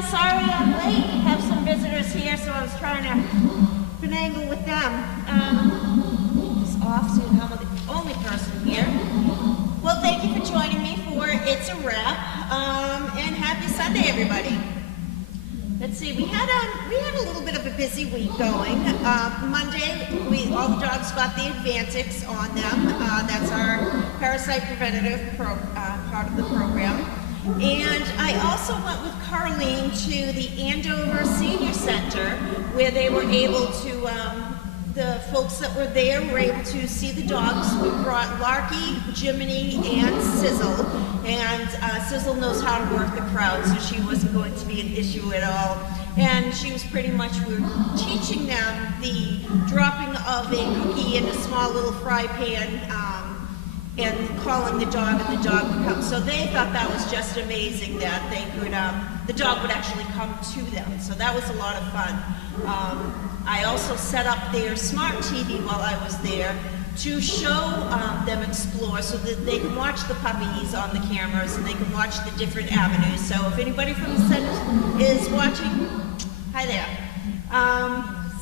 everyone. Sorry I'm late. We have some visitors here, so I was trying to finagle with them. It's off soon. I'm the only person here. Well, thank you for joining me for It's a Wrap, and happy Sunday, everybody. Let's see. We had a little bit of a busy week going. Monday, all the dogs got the Advantix on them. That's our parasite preventative part of the program. And I also went with Carlene to the Andover Senior Center, where they were able to, the folks that were there were able to see the dogs. We brought Larky, Jiminy, and Sizzle. And Sizzle knows how to work the crowd, so she wasn't going to be an issue at all. And she was pretty much, we were teaching them the dropping of a cookie in a small little fry pan, and calling the dog, and the dog would come. So they thought that was just amazing that they could, the dog would actually come to them. So that was a lot of fun. I also set up their smart TV while I was there to show them explore, so that they can watch the puppies on the cameras and they can watch the different avenues. So if anybody from the center is watching, hi there.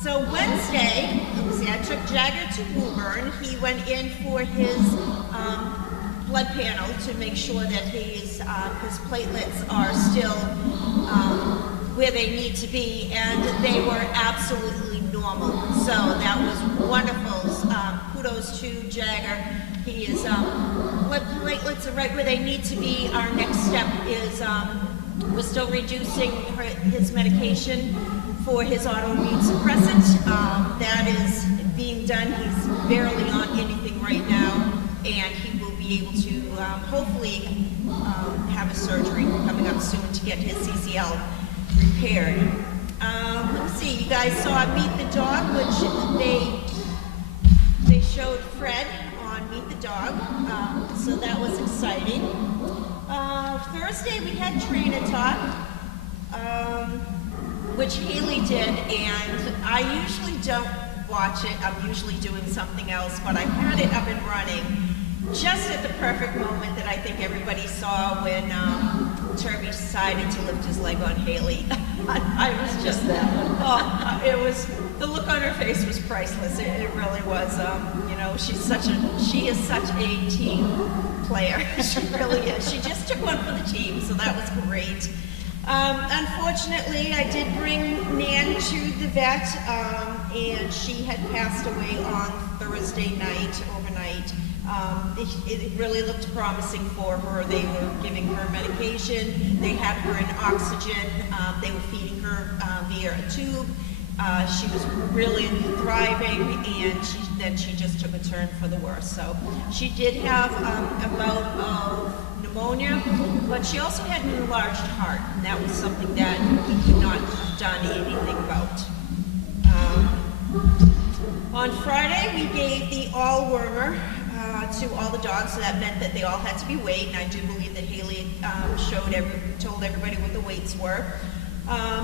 So Wednesday, let's see, I took Jagger to Woburn. He went in for his blood panel to make sure that his platelets are still where they need to be, and they were absolutely normal. So that was wonderful. Kudos to Jagger. He is, blood platelets are right where they need to be. Our next step is, we're still reducing his medication for his autoimmune suppressant. That is being done. He's barely on anything right now, and he will be able to hopefully have a surgery coming up soon to get his CCL repaired. Let's see, you guys saw Meet the Dog, which they showed Fred on Meet the Dog, so that was exciting. Thursday we had Trainer Talk, which Haley did, and I usually don't watch it. I'm usually doing something else, but I had it up and running just at the perfect moment that I think everybody saw when Turby decided to lift his leg on Haley. I was just that. It was, the look on her face was priceless. It really was. You know, she is such a team player. She really is. She just took one for the team, so that was great. Unfortunately, I did bring Nan to the vet, and she had passed away on Thursday night, overnight. It really looked promising for her. They were giving her medication, they had her in oxygen, they were feeding her via a tube. She was really thriving, and then she just took a turn for the worse. So she did have a bout of pneumonia, but she also had an enlarged heart, and that was something that we could not have done anything about. On Friday, we gave the all-wormer to all the dogs, so that meant that they all had to be weighed, and I do believe that Haley told everybody what the weights were.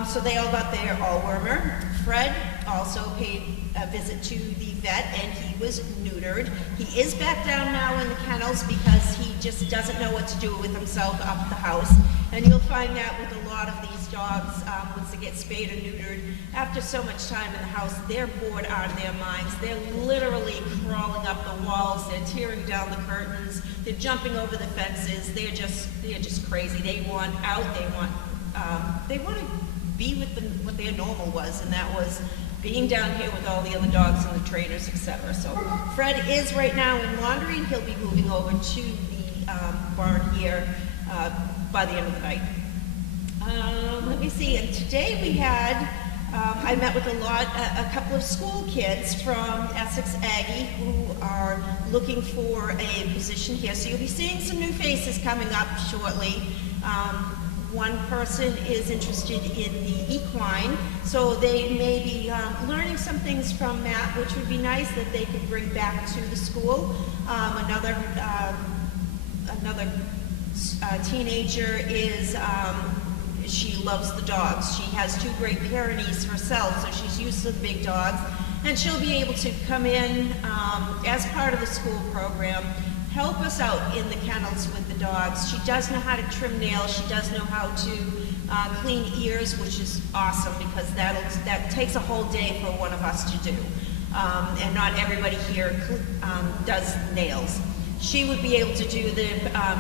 So they all got their all-wormer. Fred also paid a visit to the vet, and he was neutered. He is back down now in the kennels because he just doesn't know what to do with himself up at the house. And you'll find that with a lot of these dogs, once they get spayed or neutered, after so much time in the house, they're bored out of their minds. They're literally crawling up the walls, they're tearing down the curtains, they're jumping over the fences, they're just crazy. They want out, they want to be with what their normal was, and that was being down here with all the other dogs and the trainers, etc. So Fred is right now in laundry, and he'll be moving over to the barn here by the end of the night. Let me see, and today we had, I met with a couple of school kids from Essex Aggie who are looking for a position here. So you'll be seeing some new faces coming up shortly. One person is interested in the equine, so they may be learning some things from Matt, which would be nice that they could bring back to the school. Another teenager is, she loves the dogs. She has 2 Great Pyrenees herself, so she's used to the big dogs, and she'll be able to come in as part of the school program, help us out in the kennels with the dogs. She does know how to trim nails. She does know how to clean ears, which is awesome because that takes a whole day for one of us to do. And not everybody here does nails. She would be able to do the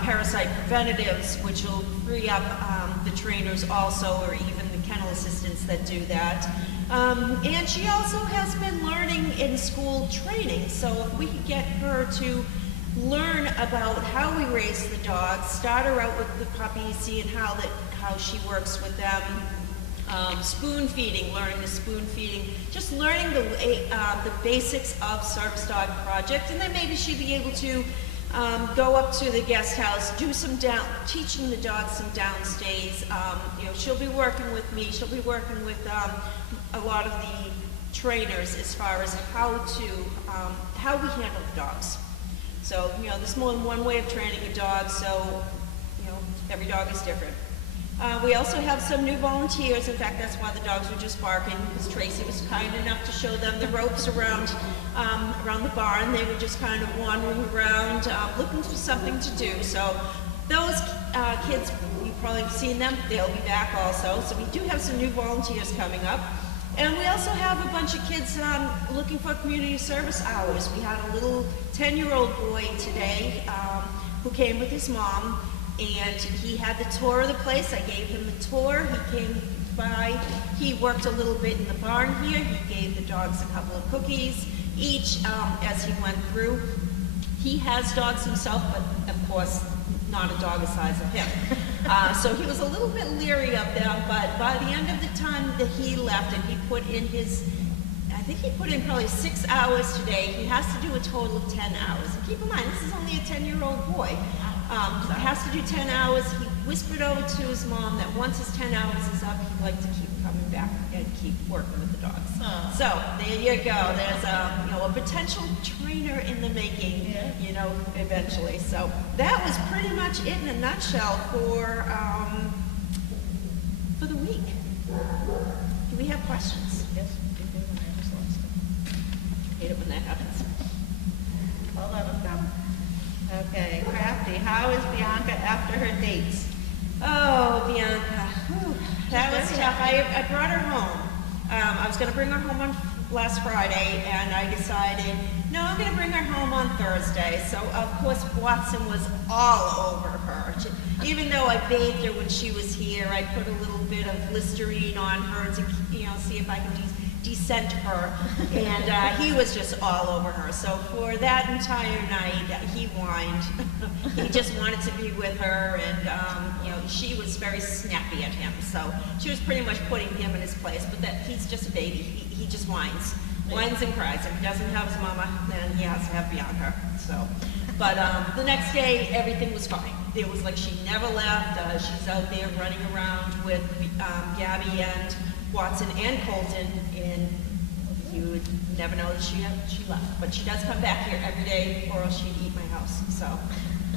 parasite preventatives, which will free up the trainers also, or even the kennel assistants that do that. And she also has been learning in school training, so if we could get her to learn about how we raise the dogs, start her out with the puppies, seeing how she works with them, spoon feeding, learning the spoon feeding, just learning the basics of Service Dog Project, and then maybe she'd be able to go up to the guest house, do some teaching the dogs some downstays. You know, she'll be working with me. She'll be working with a lot of the trainers as far as how we handle the dogs. So, you know, there's more than one way of training a dog, so, you know, every dog is different. We also have some new volunteers. In fact, that's why the dogs were just barking, because Tracy was kind enough to show them the ropes around the barn. They were just kind of wandering around, looking for something to do. So those kids, you've probably seen them. They'll be back also. So we do have some new volunteers coming up. And we also have a bunch of kids looking for community service hours. We had a little 10-year-old boy today who came with his mom, and he had the tour of the place. I gave him the tour. He came by. He worked a little bit in the barn here. He gave the dogs a couple of cookies each as he went through. He has dogs himself, but of course, not a dog the size of him. So he was a little bit leery of them, but by the end of the time that he left, and he put in I think he put in probably 6 hours today. He has to do a total of 10 hours. And keep in mind, this is only a 10-year-old boy. He has to do 10 hours. He whispered over to his mom that once his 10 hours is up, he'd like to keep coming back and keep working with the dogs. So there you go. There's a potential trainer in the making, you know, eventually. So that was pretty much it in a nutshell for the week. Do we have questions? Yes, we do. I just lost it. I hate it when that happens. Hold on, I'm coming. Okay, Crafty, how is Bianca after her dates? Oh, Bianca, whew, that was tough. I brought her home. I was going to bring her home on last Friday, and I decided, no, I'm going to bring her home on Thursday. So, of course, Watson was all over her. Even though I bathed her when she was here, I put a little bit of Listerine on her to, you know, see if I can descent her, and he was just all over her. So for that entire night, he whined. He just wanted to be with her, and you know, she was very snappy at him. So she was pretty much putting him in his place. But that he's just a baby. He just whines and cries. If he doesn't have his mama, then he has to have Bianca. So, but the next day, everything was fine. It was like she never left. She's out there running around with Gabby and Watson and Colton, and you would never know that she left. But she does come back here every day, or else she'd eat my house. So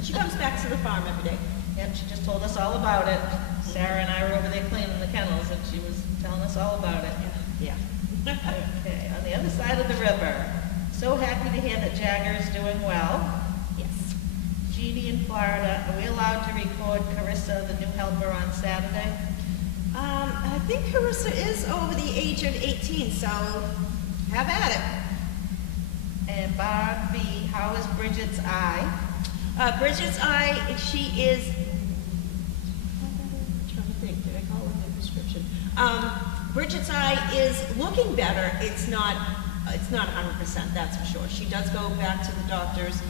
she comes back to the farm every day. Yep, she just told us all about it. Sarah and I were over there cleaning the kennels, and she was telling us all about it. Yeah. Okay, on the other side of the river. So happy to hear that Jagger is doing well. Yes. Jeannie in Florida, are we allowed to record Carissa, the new helper, on Saturday? I think Carissa is over the age of 18, so have at it. And Barb B, how is Bridget's eye? Bridget's eye, she is, I'm trying to think, did I call it the prescription? Bridget's eye is looking better. It's not 100%, that's for sure. She does go back to the doctors.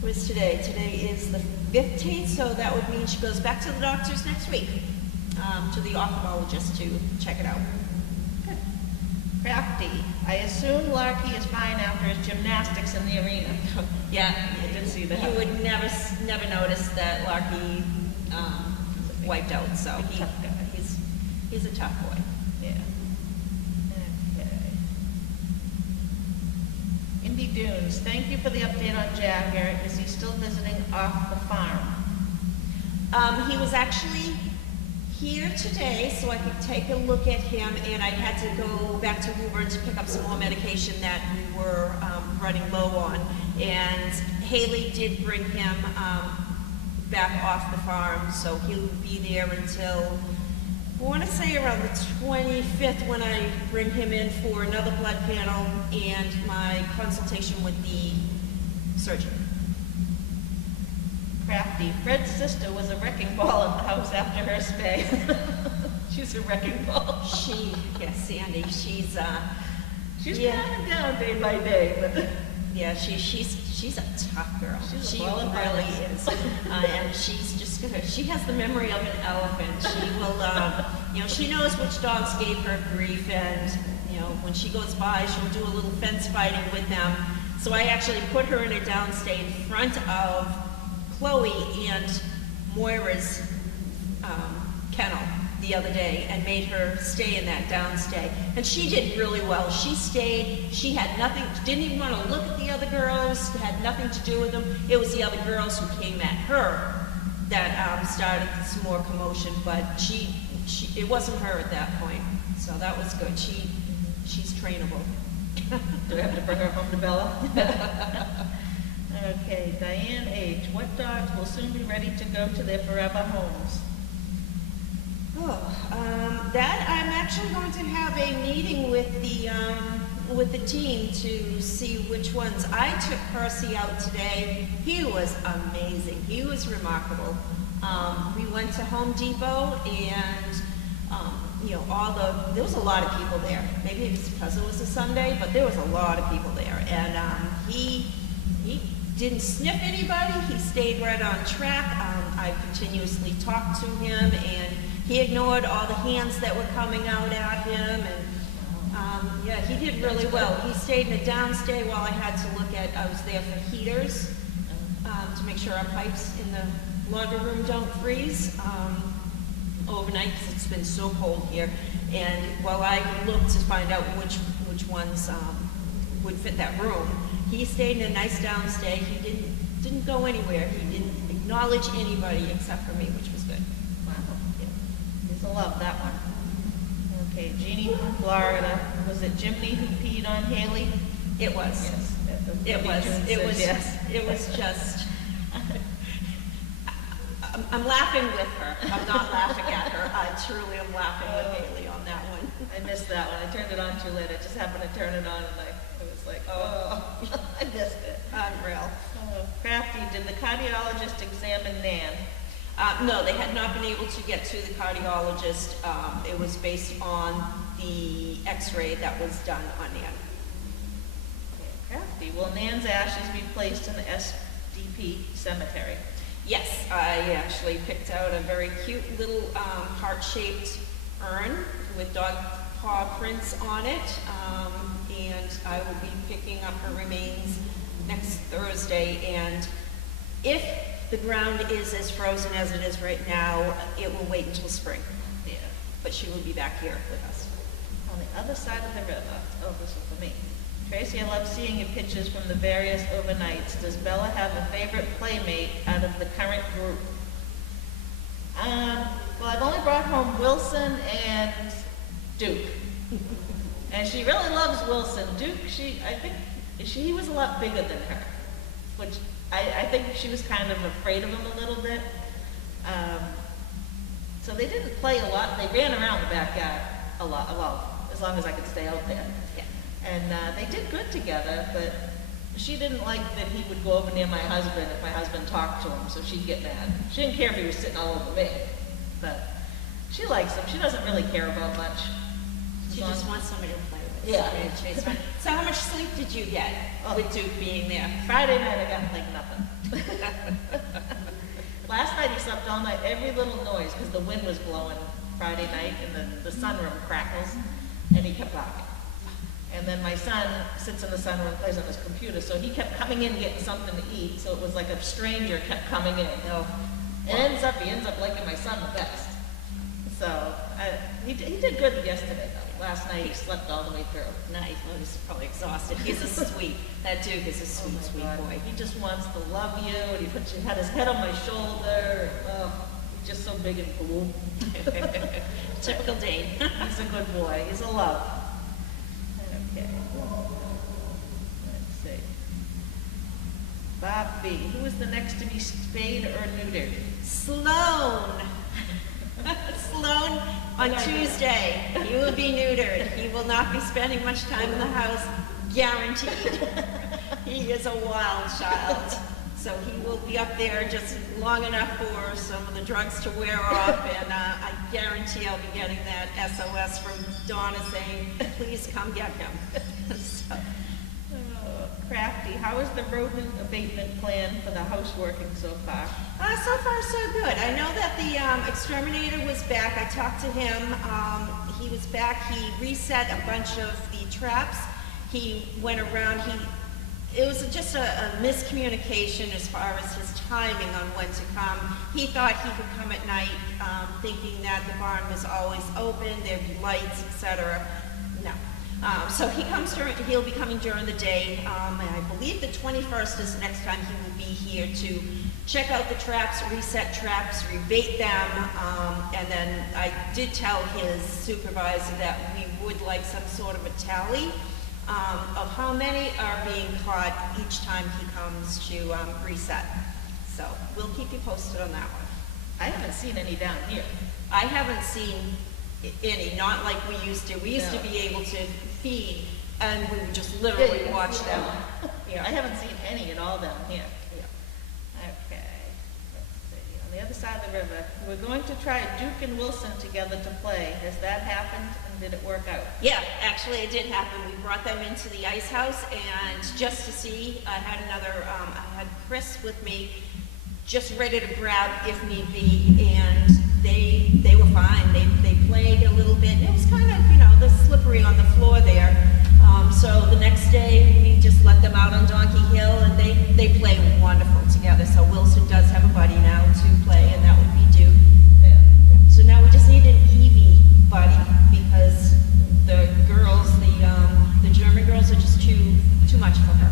What is today? Today is the 15th, so that would mean she goes back to the doctors next week. To the ophthalmologist to check it out. Good. Crafty, I assume Larky is fine after his gymnastics in the arena. Yeah, I did see that. You would never notice that Larky wiped out. So he's a tough boy. Yeah. Okay. Indy Dunes, thank you for the update on Jagger. Is he still visiting off the farm? He was actually here today, so I could take a look at him, and I had to go back to Woburn to pick up some more medication that we were running low on. And Haley did bring him back off the farm, so he'll be there until I want to say around the 25th when I bring him in for another blood panel and my consultation with the surgeon. Crafty. Fred's sister was a wrecking ball in the house after her spay. She's a wrecking ball. Sandy, she's yeah. Coming down day by day, but yeah, she's a tough girl. She really is, and she has the memory of an elephant. She will, she knows which dogs gave her grief, and when she goes by, she'll do a little fence fighting with them. So I actually put her in a downstay in front of Chloe and Moira's kennel the other day and made her stay in that downstay. And she did really well. She stayed, she had nothing, didn't even want to look at the other girls, had nothing to do with them. It was the other girls who came at her that started some more commotion, but it wasn't her at that point. So that was good. She's trainable. Do we have to bring her home to Bella? Okay, Diane H. What dogs will soon be ready to go to their forever homes? That I'm actually going to have a meeting with the team to see which ones. I took Percy out today. He was amazing. He was remarkable. We went to Home Depot and there was a lot of people there. Maybe it was because it was a Sunday, but there was a lot of people there. And he didn't sniff anybody. He stayed right on track. I continuously talked to him, and he ignored all the hands that were coming out at him. And he did really well. He stayed in a downstay while I had to look at, I was there for heaters to make sure our pipes in the laundry room don't freeze overnight because it's been so cold here. And while I looked to find out which ones would fit that room, he stayed in a nice downstay. He didn't go anywhere. He didn't acknowledge anybody except for me, which was good. Wow. Yeah. He's a love, that one. Okay, Jeannie from Florida. Was it Jimmy who peed on Haley? It was. Yes. It was just. I'm laughing with her. I'm not laughing at her. I truly am laughing with Haley on that one. I missed that one. I turned it on too late. I just happened to turn it on, and it was like, oh, I missed it. Unreal. Crafty, did the cardiologist examine Nan? No, they had not been able to get to the cardiologist. It was based on the x-ray that was done on Nan. Okay, Crafty, will Nan's ashes be placed in the SDP cemetery? Yes, I actually picked out a very cute little heart-shaped urn with dog paw prints on it, and I will be picking up her remains next Thursday. And if the ground is as frozen as it is right now, it will wait until spring. Yeah. But she will be back here with us. On the other side of the river. Oh, this is for me. Tracy, I love seeing your pictures from the various overnights. Does Bella have a favorite playmate out of the current group? Well, I've only brought home Wilson and Duke. And she really loves Wilson. Duke, I think he was a lot bigger than her, which I think she was kind of afraid of him a little bit. So they didn't play a lot. They ran around the backyard a lot, well, as long as I could stay out there. Yeah. And they did good together, but she didn't like that he would go over near my husband if my husband talked to him, so she'd get mad. She didn't care if he was sitting all over me, but she likes him. She doesn't really care about much. She just wants somebody to play with. Yeah. So how much sleep did you get with Duke being there? Friday night I got like nothing. Last night he slept all night, every little noise, because the wind was blowing Friday night and the sunroom crackles, and he kept barking. And then my son sits in the sunroom and plays on his computer, so he kept coming in getting something to eat, so it was like a stranger kept coming in. He ends up liking my son the best. So he did good yesterday, though. Last night he slept all the way through. Nice. Well, he was probably exhausted. He's a sweet. That Duke is a sweet, sweet boy. He just wants to love you, and he had his head on my shoulder. He's just so big and blue. Typical Dane. He's a good boy. He's a love. Okay. Let's see. Bob B. Who is the next to be spayed or neutered? Sloan. Sloan On Tuesday, he will be neutered. He will not be spending much time in the house, guaranteed. He is a wild child. So he will be up there just long enough for some of the drugs to wear off, and I guarantee I'll be getting that SOS from Donna saying, please come get him. So. Crafty, how is the rodent abatement plan for the house working so far? So far, so good. I know that the exterminator was back. I talked to him. He was back. He reset a bunch of the traps. He went around. It was just a miscommunication as far as his timing on when to come. He thought he could come at night, thinking that the barn was always open, there'd be lights, etc. No. So he'll be coming during the day, and I believe the 21st is the next time he will be here to check out the traps, reset traps, rebait them, and then I did tell his supervisor that we would like some sort of a tally of how many are being caught each time he comes to reset. So we'll keep you posted on that one. I haven't seen any down here. I haven't seen any, not like we used to. We used to be able to feed, and we would just literally watch them. Yeah. I haven't seen any at all down here. Yeah. Okay. Let's see. On the other side of the river, we're going to try Duke and Wilson together to play. Has that happened, and did it work out? Yeah, actually it did happen. We brought them into the ice house, and just to see, I had Chris with me, just ready to grab if need be, and they were fine. They played a little bit. It was kind of, the slippery on the floor there. So the next day we just let them out on Donkey Hill, and they play wonderful together. So Wilson does have a buddy now to play, and that would be Duke. Yeah. So now we just need an Evie buddy, because the girls, the German girls, are just too much for her.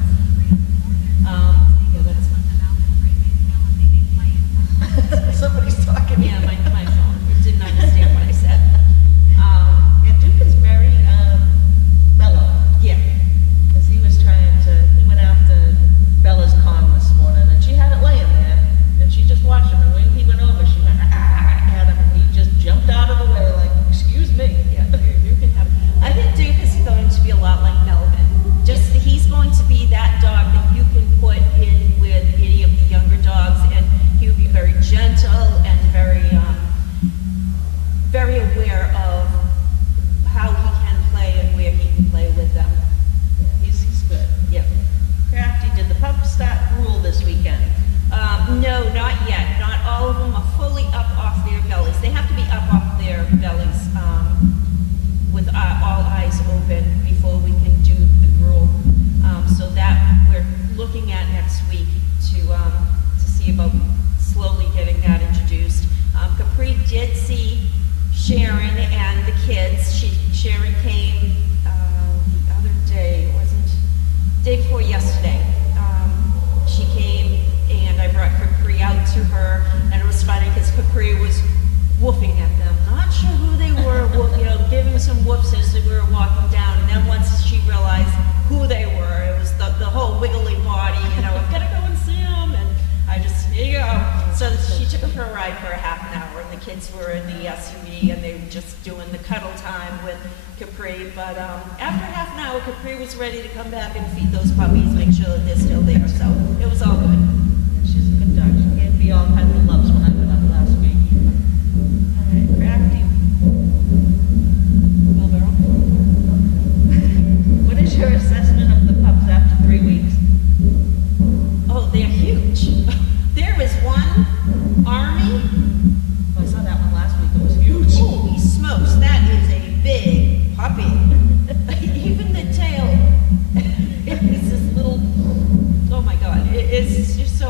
Somebody's talking. Yeah, my phone. It didn't understand what I said. Yeah, Duke is very mellow. Yeah. Because he went after Bella's Kong this morning, and she had it laying there, and she just watched him, and when he went over, she went at him, and he just jumped out of the way like, excuse me. Yeah, you can have. I think Duke is going to be a lot like Melvin. He's going to be that dog that you can put in with any of the younger dogs, and he would be very gentle and very aware of how he can play and where he can play with them. Yeah, he's good. Yep. Crafty, did the pups start GRUEL this weekend? No, not yet. Not all of them are fully up off their bellies. They have to be up off their bellies with all eyes open before we can do the GRUEL. So that we're looking at next week to see about slowly getting that introduced. Capri did see Sharon and the kids. Sharon came the other day, day before yesterday. She came and I brought Capri out to her, and it was funny because Capri was woofing at them. Not sure who they were, giving some whoops as we were walking down, and then once she realized who they were, it was the whole wiggly body, I'm gonna go and see them, and I just, here you go. So she took her for a ride for a half an hour, and the kids were in the SUV, and they were just doing the cuddle time with Capri. But after half an hour, Capri was ready to come back and feed those puppies, make sure that they're still there. So it was all good. Yeah, she's a good dog. She gave me all kinds of loves when I went up last week. All right, Crafty. What is your assessment of the pups after 3 weeks? Oh, they're huge. There is one Army. Oh, I saw that one last week. It was huge. Holy smokes, that is a big puppy. Even the tail is this little, oh my God, it's just so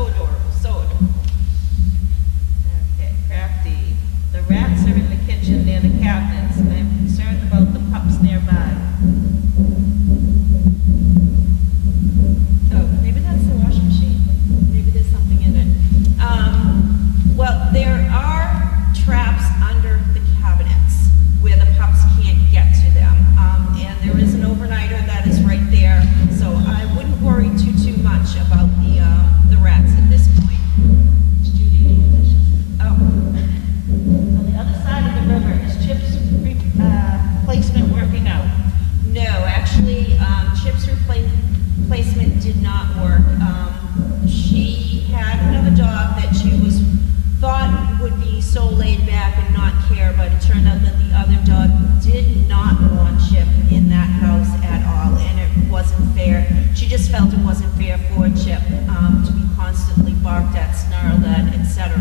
so laid back and not care, but it turned out that the other dog did not want Chip in that house at all, and it wasn't fair. She just felt it wasn't fair for Chip to be constantly barked at, snarled at, etc.,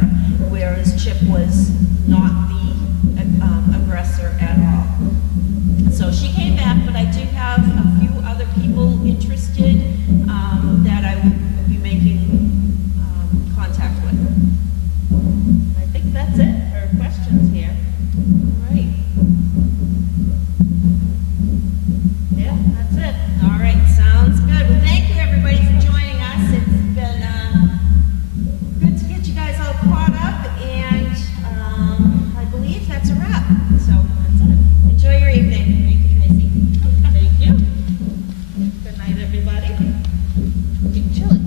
whereas Chip was not the aggressor at all. So she came back, but I do have a few other people interested that I will be making contact with. I think that's it for questions here. All right. Yeah, that's it. All right, sounds good. Well, thank you everybody for joining us. It's been good to get you guys all caught up, and I believe that's a wrap. So that's it. Enjoy your evening. Thank you, Tracy. Thank you. Good night, everybody. Keep chilly.